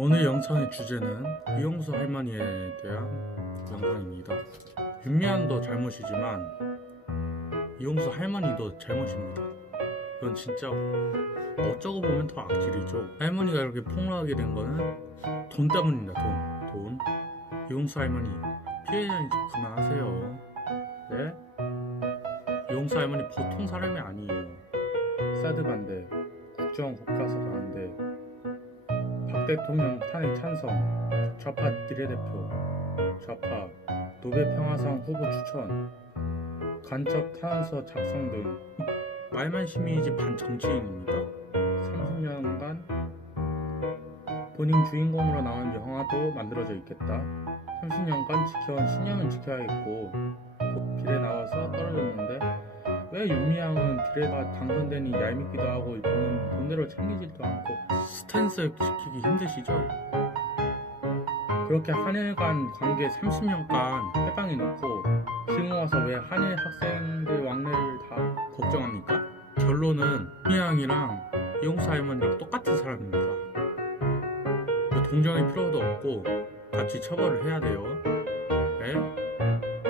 오늘 영상의 주제는 이용수 할머니에 대한 영상입니다. 윤미향도 잘못이지만 이용수 할머니도 잘못입니다. 이건 진짜 어쩌고 보면 더 악질이죠. 할머니가 이렇게 폭로하게 된 거는 돈 때문입니다. 돈. 돈. 이용수 할머니 피해자인 척 그만하세요. 네? 이용수 할머니 보통 사람이 아니에요. 사드 반대, 국정 국가서 반 대, 대통령 탄핵 찬성, 좌파 비례대표, 좌파 노벨 평화상 후보 추천, 간첩 탄원서 작성 등 말만 시민이지 반 정치인입니다. 30년간 본인 주인공으로 나온 영화도 만들어져 있겠다. 30년간 지켜온 신념은 지켜야겠고 곧 비례 나와서 떨어졌는데 왜 윤미향은 비례가 당선되니 얄밉기도 하고 저는 돈대로 챙기지도 않고 스탠스 지키기 힘드시죠? 그렇게 한일간 관계 30년간 해방해 놓고 지금 와서 왜 한일 학생들 왕래를 다 걱정합니까? 결론은 윤미향이랑 이용수 할머니랑 똑같은 사람입니다. 뭐 동정의 필요도 없고 같이 처벌을 해야 돼요. 네?